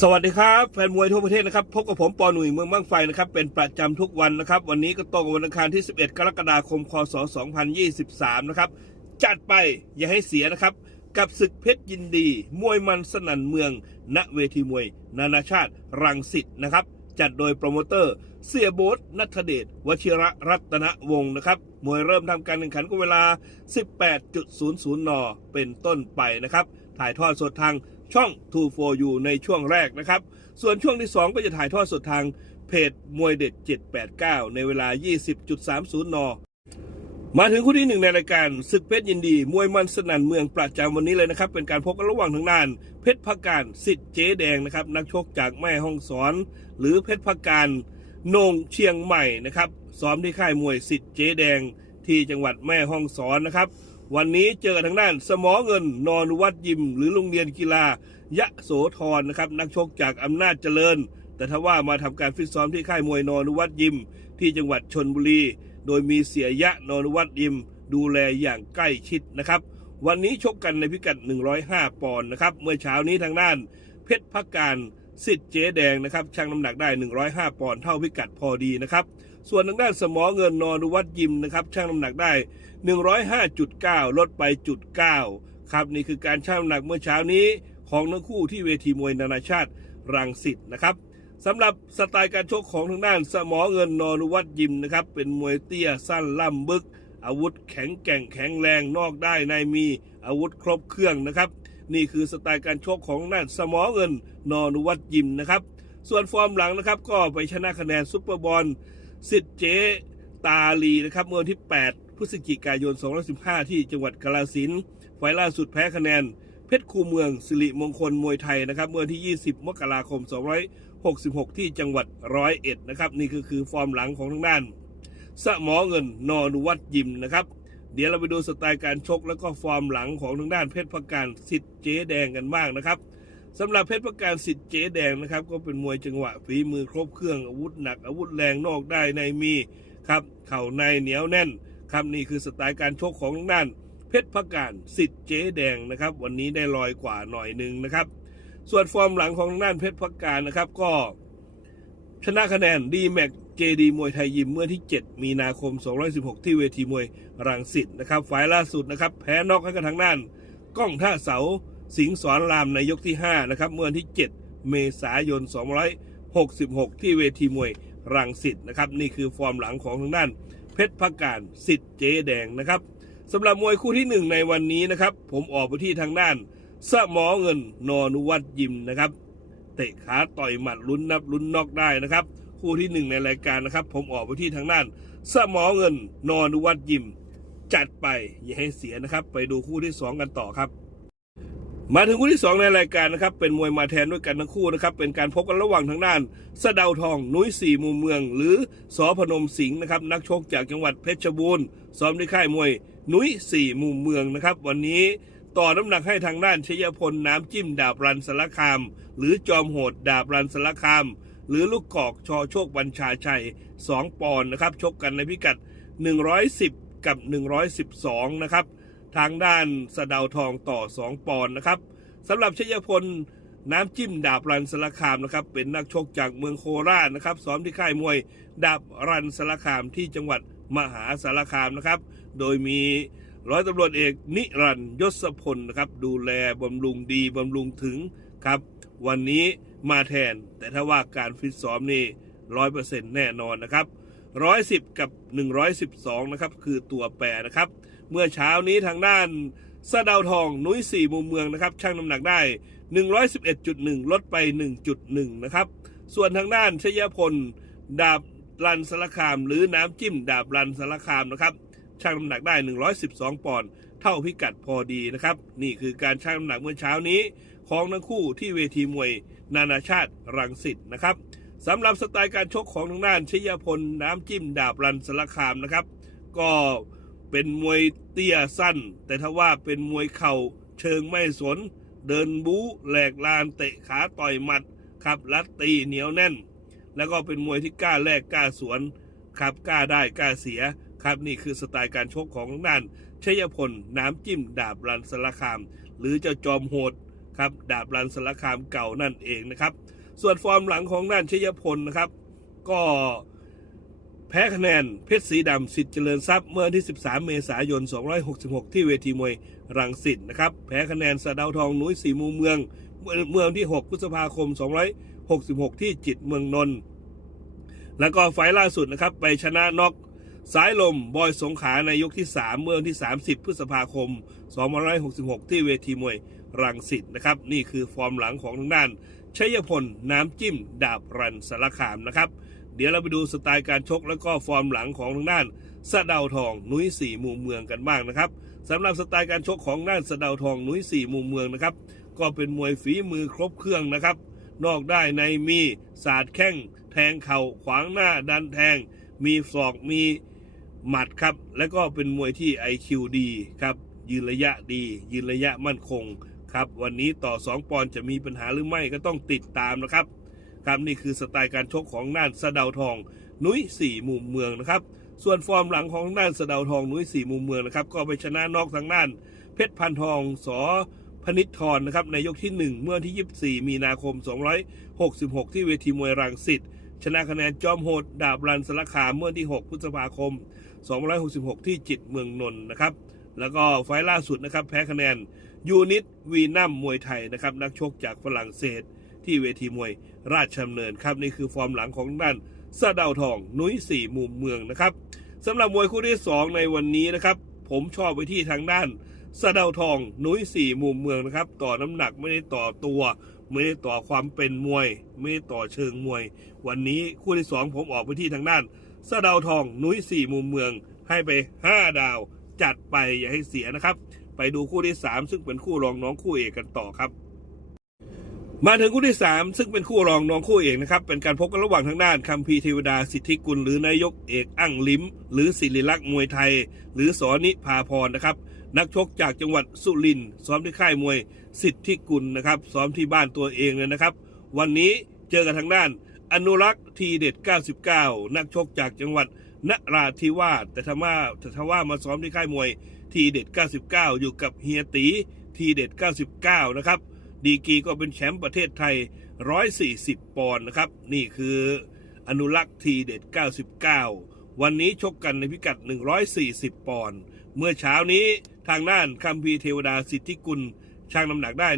สวัสดีครับแฟนมวยทั่วประเทศนะครับพบกับผมปอหนุ่ยเมืองบ้างไฟนะครับเป็นประจำทุกวันนะครับ วันนี้ก็ตรงกับวันอังคารที่ 11 กรกฎาคมคศ2023 นะครับ จัดไปอย่าให้เสียนะครับ กับศึกเพชรยินดี มวยมันสนั่นเมือง ณเวทีมวย นานาชาติรังสิตนะครับ จัดโดยโปรโมเตอร์ เสียโบ๊ทนัทเดชวชิระรัตนวงศ์นะครับมวยเริ่มทำการแข่งขันก็เวลา 18.00 น เป็นต้นไปนะครับ ถ่ายทอดสดทาง ช่อง2 4 u ในช่วงแรกนะครับ ส่วนช่วงที่ 2 ก็จะถ่ายทอดสดทางเพจมวยเด็ด 789 ในเวลา 20.30 น มาถึงคู่ที่หนึ่งในรายการศึกเพชรยินดี มวยมันสนั่นเมืองประจำวันนี้เลยนะครับ เป็นการพบกันระหว่างทางด้าน เพชรพักการสิทธิ์เจ๊แดงนะครับ นักชกจากแม่ห้องสอน หรือเพชรพักการนงเชียงใหม่นะครับซ้อมที่ค่ายมวยสิทธิ์เจ๊แดงที่จังหวัดแม่ห้องสอนนะครับ วันนี้เจอกันทางด้านสมอเงินนอนวัดยิม หรือโรงเรียนกีฬายะโสธรนะครับนักชกจากอำนาจเจริญ แต่ถ้าว่ามาทำการฟิตซ้อมที่ค่ายมวยนอนวัดยิม ที่จังหวัดชนบุรี โดยมีเสียยะนอนวัดยิม ดูแลอย่างใกล้ชิดนะครับ วันนี้ชกกันในพิกัด 105 ปอนด์นะครับเมื่อเช้านี้ทางด้าน เพชรพักการสิทธิ์เจ๊แดงนะครับชั่งน้ำหนักได้ 105 ปอนด์เท่าพิกัดพอดีนะครับ ส่วนทางด้านสมอเงินนอนุวัดยิมนะครับชั่งน้ำหนักได้ 105.9 ลดไปจุด9ครับนี่คือการชั่งน้ำหนักเมื่อเช้านี้ของทั้งคู่ที่เวทีมวยนานาชาติรังสิตนะครับสำหรับสไตล์การชกของทางด้านสมอเงินนอนุวัดยิมนะครับเป็นมวยเตี้ยสั้นล่ำบึก อาวุธแข็งแกร่งแข็งแรงนอกได้ในมีอาวุธครบเครื่องนะครับ นี่คือสไตล์การชกของด้านสมอเงินนอนุวัดยิมนะครับ ส่วนฟอร์มหลังนะครับก็ไปชนะคะแนนซุปเปอร์บอล สิทธิ์เจตาลีนะครับเมื่อวันที่ 8 พฤศจิกายน 2015 ที่จังหวัดกาฬสินไฟล่าสุดแพ้คะแนน เพชรคูเมืองสิริมงคลมวยไทยนะครับ เมื่อวันที่ 20 มกราคม 266 ที่จังหวัดร้อยเอ็ดนะครับ นี่คือคือฟอร์มหลังของทางด้าน สมอเงินนอนุวัดยิมนะครับ เดี๋ยวเราไปดูสไตล์การชกแล้วก็ฟอร์มหลังของทางด้านเพชรพักการสิทธิ์เจ๊แดงกันบ้างนะครับ สำหรับเพชรพักการสิทธิ์เจ๊แดงนะครับ ก็เป็นมวยจังหวะฝีมือครบเครื่องอาวุธหนักอาวุธแรงนอกได้ในมีครับเข่าในเหนียวแน่นครับนี่คือสไตล์การชกของทางด้าน เพชรพักการสิทธิ์เจ๊แดงนะครับ วันนี้ได้ลอยกว่าหน่อยหนึ่งนะครับ ส่วนฟอร์มหลังของทางด้านเพชรพักการนะครับก็ชนะคะแนนดีแม็กเจดีมวยไทยยิมเมื่อที่ 7 มีนาคม 216 ที่เวทีมวยรังสิตนะครับฝ่ายล่าสุดนะครับ แพ้นอกให้กับทางด้าน ก้องท่าเสา สิงห์สอนรามในยกที่ 5 นะครับ เมื่อวันที่ 7 เมษายน 266 ที่เวทีมวยรังสิตนะครับ นี่คือฟอร์มหลังของทางด้าน เพชรพักการสิทธิ์เจ๊แดงนะครับสำหรับมวยคู่ที่ 1 ในวันนี้นะครับ ผมออกไปที่ทางด้านสมอเงินนอนุวัดยิมนะครับ เตะขาต่อยหมัดลุ้นนับลุ้นนอกได้นะครับ คู่ที่หนึ่งในรายการนะครับ ผมออกไปที่ทางด้านสมอเงินนอนุวัดยิม จัดไปอย่าให้เสียนะครับ ไปดูคู่ที่สองกันต่อครับ มาถึงคู่ที่สองในรายการนะครับเป็นมวยมาแทนด้วยกันทั้งคู่นะครับเป็นการพบกันระหว่างทางด้านสะเดาทองนุ้ยสี่มุมเมือง หรือสอพนมสิงห์นะครับนักชกจากจังหวัดเพชรบูรณ์ซ้อมที่ค่ายมวยนุ้ยสี่มุมเมืองนะครับวันนี้ต่อน้ำหนักให้ทางด้านชยพลน้ำจิ้มดาบรันสารคาม หรือจอมโหดดาบรันสารคาม หรือลูกกอกชอโชคบัญชาชัย 2 ปอนด์นะครับชกกันในพิกัด 110 กับ 112 นะครับ ทางด้านสะดาวทองต่อ 2 ปอนด์นะครับสำหรับชยพลน้ำจิ้มดาบรันสารคามนะครับเป็นนักชกจากเมืองโคราชนะครับซ้อมที่ค่ายมวยดาบรันสารคามที่จังหวัดมหาสารคามนะครับ โดยมีร้อยตำรวจเอกนิรันยศพลนะครับ ดูแลบำรุงดีบำรุงถึงครับ วันนี้มาแทนแต่ถ้าว่าการฟิตซ้อมนี่ร้อยเปอร์เซ็นต์แน่นอนนะครับ ร้อยสิบกับหนึ่งร้อยสิบสองนะครับ คือตัวแปรนะครับ เมื่อเช้านี้ทางด้านสะดาวทองนุ้ยสี่มุมเมืองนะครับช่างน้ำหนักได้ 111.1 ลดไป 1.1 นะครับ ส่วนทางด้านชยพล ดาบรันสารคาม หรือน้ำจิ้ม ดาบรันสารคามนะครับชั่งน้ำหนักได้ 112 ปอนด์เท่าพิกัดพอดีนะครับ นี่คือการชั่งน้ำหนักเมื่อเช้านี้ ของทั้งคู่ที่เวทีมวย นานาชาติรังสิตนะครับ สำหรับสไตล์การชกของทางด้านชยพลน้ำจิ้มดาบรันสารคามนะครับ ก็เป็นมวยเตี้ยสั้น แต่ถ้าว่าเป็นมวยเข่าเชิงไม่สน เดินบู๊แหลกลานเตะขาต่อยหมัดครับลัดตีเหนียวแน่น แล้วก็เป็นมวยที่กล้าแลกกล้าสวนครับกล้าได้กล้าเสียครับนี่คือสไตล์การชกของทางด้านชยพลน้ำจิ้มดาบรันสารคาม หรือเจ้าจอมโหดครับดาบรันสารคามเก่านั่นเองนะครับ ส่วนฟอร์มหลังของด้านชยพลนะครับ ก็แพ้คะแนนเพชรสีดำสิทธิ์เจริญทรัพย์เมื่อที่ 13 เมษายน 266 ที่เวทีมวยรังสิตนะครับ แพ้คะแนนสะดาวทองนุ้ยสีมูเมือง เมือเมื่อวันที่ 6 พฤษภาคม 266 ที่จิตเมืองนนท์แล้วก็ไฟล์ล่าสุดนะครับ ไปชนะน็อกสายลมบอยสงขาในยกที่ 3 เมื่อวันที่ 30 พฤษภาคม 266 ที่เวทีมวยรังสิตนะครับ นี่คือฟอร์มหลังของทางด้าน ชัยพลน้ำจิ้ม ดาบรันสารคามนะครับ เดี๋ยวเราไปดูสไตล์การชกแล้วก็ฟอร์มหลังของทางด้านสะเดาวทองนุ้ยสี่มุมเมืองกันบ้างนะครับสำหรับสไตล์การชกของด้านสะเดาวทองนุ้ยสี่มุมเมืองนะครับก็เป็นมวยฝีมือครบเครื่องนะครับ นอกได้ในมีศาสตร์แข้ง แทงเข่าขวางหน้าดันแทง มีศอกมีหมัดครับ และก็เป็นมวยที่ IQ ดีครับยืนระยะดี ยืนระยะมั่นคง ครับวันนี้ต่อ 2 ปอนจะมีปัญหาหรือไม่ก็ต้องติดตามนะครับครับนี่คือสไตล์การชกของน่านสะเดาวทองนุ้ยสี่มุมเมืองนะครับ ส่วนฟอร์มหลังของน่านสะเดาวทองนุ้ยสี่มุมเมืองนะครับ ก็ไปชนะนอกทางน่าน เพชรพันทองสอพนิษฐรนะครับในยกที่ 1 เมื่อวันที่ 24 มีนาคม 266 ที่เวทีมวยรังสิตชนะคะแนนจอมโหดดาบรันสารคามเมื่อวันที่ 6 พฤษภาคม 266 ที่จิตเมืองนนท์นะครับ แล้วก็ไฟล์ล่าสุดนะครับ แพ้คะแนน ยูนิตวีนัมมวยไทยนะครับนักชกจากฝรั่งเศส ที่เวทีมวยราชดำเนินครับนี่คือฟอร์มหลังของด้านสะดาวทองนุ้ยสี่มุมเมืองนะครับสำหรับมวยคู่ที่ 2 ในวันนี้นะครับ ผมชอบไปที่ทางด้านสะเดาวทองนุ้ยสี่มุมเมืองนะครับ ต่อน้ำหนักไม่ได้ต่อตัว ไม่ได้ต่อความเป็นมวย ไม่ได้ต่อเชิงมวย วันนี้คู่ที่ 2 ผมออกไปที่ทางด้านสะเดาวทองนุ้ยสี่มุมเมือง ให้ไป 5 ดาว จัดไปอย่าให้เสียนะครับ ไปดูคู่ที่ 3 ซึ่งเป็นคู่รองน้องคู่เอกกันต่อครับ มาถึงคู่ที่ 3 ซึ่งเป็นคู่รองน้องคู่เอกนะครับเป็นการพบกันระหว่างทางด้านคัมพีเทวดาสิทธิกุลหรือนายกเอกอั้งลิ้ม หรือศิริลักษ์มวยไทย หรือสอนิพาพรนะครับนักชกจากจังหวัดสุรินทร์ซ้อมที่ค่ายมวยสิทธิกุลนะครับซ้อมที่บ้านตัวเองเลยนะครับ วันนี้เจอกันทางด้าน อนุรักษ์ทีเด็ด 99 นักชกจากจังหวัดนราธิวาสแต่ทว่าแต่ทว่ามาซ้อมที่ค่ายมวย ทีเด็ด 99 อยู่กับเฮียตีทีเด็ด 99 นะครับ ดีกีก็เป็นแชมป์ประเทศไทย 140 ปอนด์นะครับ นี่คืออนุรักษ์ทีเด็ด 99 วันนี้ชกกันในพิกัด 140 ปอนด์เมื่อเช้านี้ทางด้านคัมพีเทวดาสิทธิกุลช่างน้ำหนักได้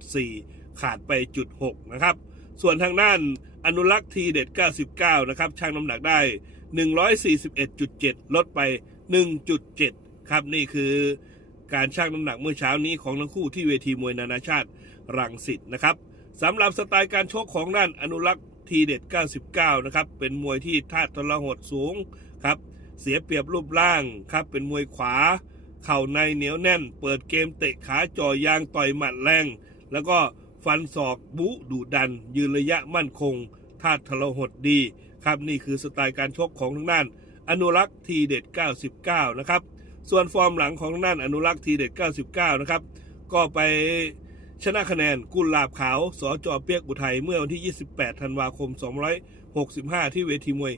139.4 ขาดไปจุด6นะครับ ส่วนทางด้านอนุรักษ์ทีเด็ด 99 นะครับช่างน้ำหนักได้ 141.7 ลดไป 1.7 ครับนี่คือการชั่งน้ำหนักเมื่อเช้านี้ของทั้งคู่ที่เวทีมวยนานาชาติรังสิตนะครับสำหรับสไตล์การชกของด้านอนุรักษ์ทีเด็ด 99 นะครับ เป็นมวยที่ท่าทรหดสูงครับ เสียเปรียบรูปร่างครับ เป็นมวยขวา เข่าในเหนียวแน่น เปิดเกมเตะขาจ่อยางต่อยหมัดแรง แล้วก็ฟันศอกบุดุดัน ยืนระยะมั่นคงท่าทรหดดี ครับนี่คือสไตล์การชกของทางด้าน อนุรักษ์ทีเด็ด 99 นะครับ ส่วนฟอร์มหลังของทางด้านอนุรักษ์ทีเด็ด 99 นะครับ ก็ไปชนะคะแนนกุลลาบขาวสอจอเปียกอุทัยเมื่อวันที่ 28 ธันวาคม 265 ที่เวทีมวย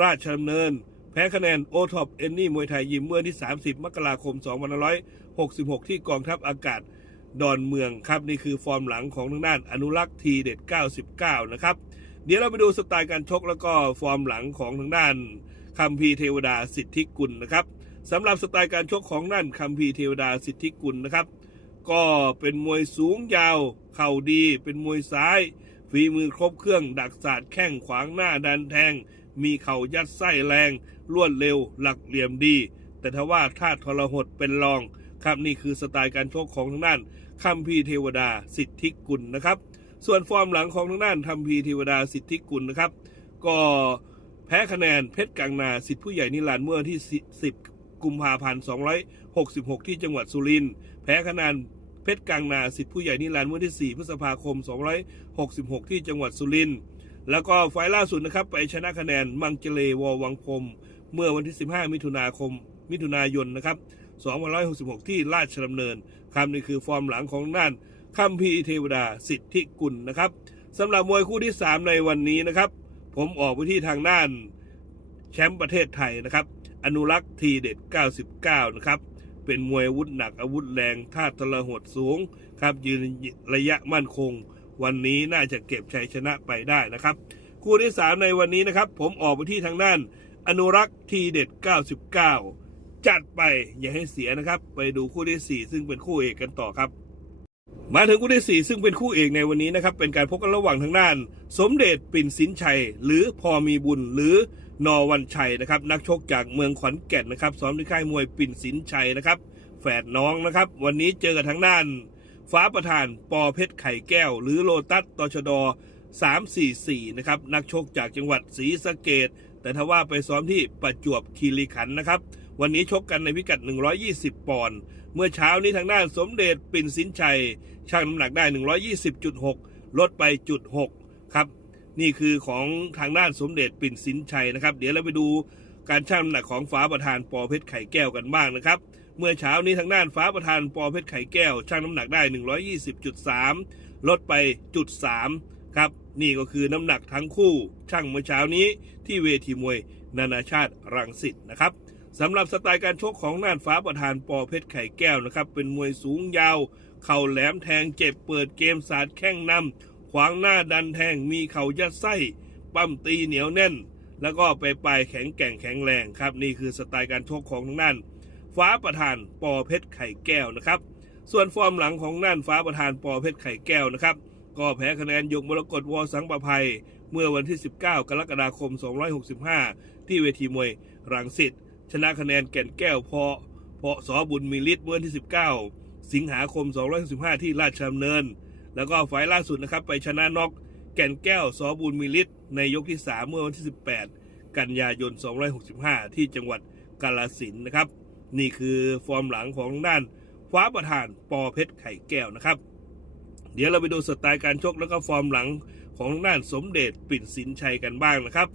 ราชดำเนิน แพ้คะแนนโอท็อปเอนนี่มวยไทยยิมเมื่อวันที่ 30 มกราคม 2566 ที่กองทัพอากาศดอนเมืองครับ นี่คือฟอร์มหลังของทางด้านอนุรักษ์ทีเด็ด 99 นะครับ เดี๋ยวเราไปดูสไตล์การชกแล้วก็ฟอร์มหลังของทางด้านคัมพีเทวดาสิทธิกุลนะครับ สำหรับสไตล์การชกของนั่นคัมพีเทวดาสิทธิกุลนะครับ ก็เป็นมวยสูงยาว เข่าดี เป็นมวยซ้าย ฝีมือครบเครื่อง ดักศาสตร์แข้งขวางหน้าดันแทง มีเข่ายัดไส้แรง รวดเร็ว หลักเหลี่ยมดี แต่ทว่าท่าทรหดเป็นรอง ครับนี่คือสไตล์การชกของทางด้านคัมพีเทวดาสิทธิกุลนะครับ ส่วนฟอร์มหลังของทางด้านทัมพีเทวดาสิทธิกุลนะครับ ก็แพ้คะแนนเพชรกังนาสิทธิผู้ใหญ่นิรันดร์เมื่อที่ 10 กุมภาพันธ์266 ที่จังหวัดสุรินทร์แพ้คะแนนเพชรกังนาสิทธิผู้ใหญ่นิรันดร์เมื่อที่ 4 พฤษภาคม 266 ที่จังหวัดสุรินทร์แล้วก็ไฟล์ล่าสุดนะครับ ไปชนะคะแนนมังเจเลวอวังพรมเมื่อวันที่ 15 มิถุนาคม มิถุนายนนะครับ266 ที่ราชดำเนินครับนี่คือฟอร์มหลังของด้านคัมพีเทวดาสิทธิกุลนะครับสำหรับมวยคู่ที่ 3 ในวันนี้นะครับ ผมออกไปที่ทางด้านแชมป์ประเทศไทยนะครับ อนุรักษ์ทีเด็ด 99 นะครับ เป็นมวยอาวุธหนักอาวุธแรงท่าทรหดสูงครับยืนระยะมั่นคง วันนี้น่าจะเก็บชัยชนะไปได้นะครับ คู่ที่ 3 ในวันนี้นะครับ ผมออกไปที่ทางด้าน อนุรักษ์ทีเด็ด 99 จัดไปอย่าให้เสียนะครับ ไปดูคู่ที่ 4 ซึ่งเป็นคู่เอกกันต่อครับ มาถึงคู่ที่ 4 ซึ่งเป็นคู่เอกในวันนี้นะครับ เป็นการพบกันระหว่างทางด้าน สมเด็จปิ่นสินชัย หรือพอมีบุญหรือนอวันชัยนะครับ นักชกจากเมืองขอนแก่นนะครับซ้อมที่ค่ายมวยปิ่นสินชัยนะครับ แฝดน้องนะครับ วันนี้เจอกับทางด้าน ฟ้าประธานปอเพชรไข่แก้ว หรือโลตัสตชด344นะครับนักชกจากจังหวัดศรีสะเกดแต่ถ้าว่าไปซ้อมที่ประจวบคีรีขันธ์นะครับ วันนี้ชกกันในพิกัด 120 ปอนด์ เมื่อเช้านี้ทางด้านสมเด็จปิ่นสินชัยช่างน้ำหนักได้ 120.6 ลดไปจุด6ครับ นี่คือของทางด้านสมเด็จปิ่นสินชัยนะครับ เดี๋ยวเราไปดูการชั่งน้ำหนักของฟ้าประธานปอเพชรไข่แก้วกันบ้างนะครับ เมื่อเช้านี้ทางด้านฟ้าประธานปอเพชรไข่แก้วชั่งน้ำหนักได้ 120.3 ลดไปจุด3ครับ นี่ก็คือน้ำหนักทั้งคู่ชั่งเมื่อเช้านี้ที่เวทีมวยนานาชาติรังสิตนะครับ สำหรับสไตล์การชกของน่านฟ้าประธานปอเพชรไข่แก้วนะครับ เป็นมวยสูงยาว เข่าแหลมแทงเจ็บเปิดเกมสาดแข้งนำขวางหน้าดันแทงมีเข่ายัดไส้ปั้มตีเหนียวแน่น แล้วก็ไปปลายแข็งแกร่งแข็งแรงครับ นี่คือสไตล์การชกของทางด้าน ฟ้าประธานปอเพชรไข่แก้วนะครับ ส่วนฟอร์มหลังของน่านฟ้าประธานปอเพชรไข่แก้วนะครับก็แพ้คะแนนยกมรกตวอสังประภัย เมื่อวันที่ 19 กรกฎาคม 265 ที่เวทีมวยรังสิต ชนะคะแนนแก่นแก้วพอพอสอบุญมีฤทธิ์เมื่อวันที่ 19 สิงหาคม265 ที่ราชดำเนิน แล้วก็ไฟล์ล่าสุดนะครับ ไปชนะน็อกแก่นแก้วสอบุญมีฤทธิ์ในยกที่ 3 เมื่อวันที่ 18 กันยายน265 ที่จังหวัดกาฬสินนะครับ นี่คือฟอร์มหลังของด้านฟ้าประธานปอเพชรไข่แก้วนะครับ เดี๋ยวเราไปดูสไตล์การชกแล้วก็ฟอร์มหลังของด้านสมเด็จปิ่นสินชัยกันบ้างนะครับ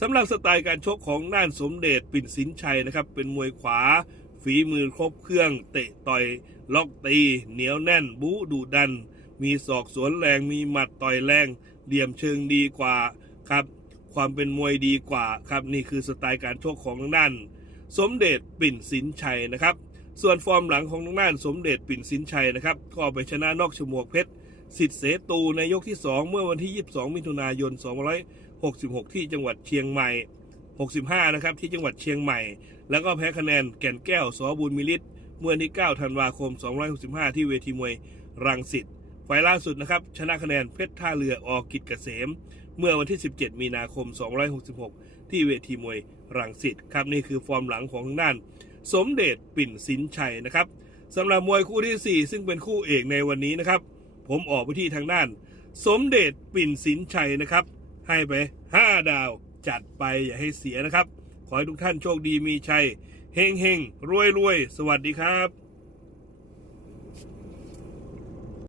สำหรับสไตล์การชกของด้านสมเด็จปิ่นสินชัยนะครับเป็นมวยขวา ฝีมือครบเครื่อง เตะต่อยล็อกตี เหนียวแน่น บู๊ดุดัน มีศอกสวนแรงมีหมัดต่อยแรงเหลี่ยมเชิงดีกว่าครับความเป็นมวยดีกว่าครับนี่คือสไตล์การชกของทางด้าน สมเด็จปิ่นสินชัยนะครับ ส่วนฟอร์มหลังของทางด้านสมเด็จปิ่นสินชัยนะครับก็ไปชนะนอกชมวกเพชรสิทธิเสตูในยกที่ 2 เมื่อวันที่ 22 มิถุนายน 66 ที่จังหวัดเชียงใหม่ 65 นะครับ ที่จังหวัดเชียงใหม่ แล้วก็แพ้คะแนนแก่นแก้วสอบุญมิลิตเมื่อวันที่ 9 ธันวาคม 265 ที่เวทีมวยรังสิตไฟล์ล่าสุดนะครับ ชนะคะแนนเพชรท่าเรืออกิจเกษม เมื่อวันที่ 17 มีนาคม 266 ที่เวทีมวยรังสิตครับนี่คือฟอร์มหลังของทางด้าน สมเด็จปิ่นสินชัยนะครับสำหรับมวยคู่ที่ 4 ซึ่งเป็นคู่เอกในวันนี้นะครับ ผมออกไปที่ทางด้าน สมเด็จปิ่นสินชัยนะครับ ให้ไป 5 ดาวจัดไปอย่าให้เสียนะครับ ขอให้ทุกท่านโชคดีมีชัยเฮงเฮงรวยรวยสวัสดีครับ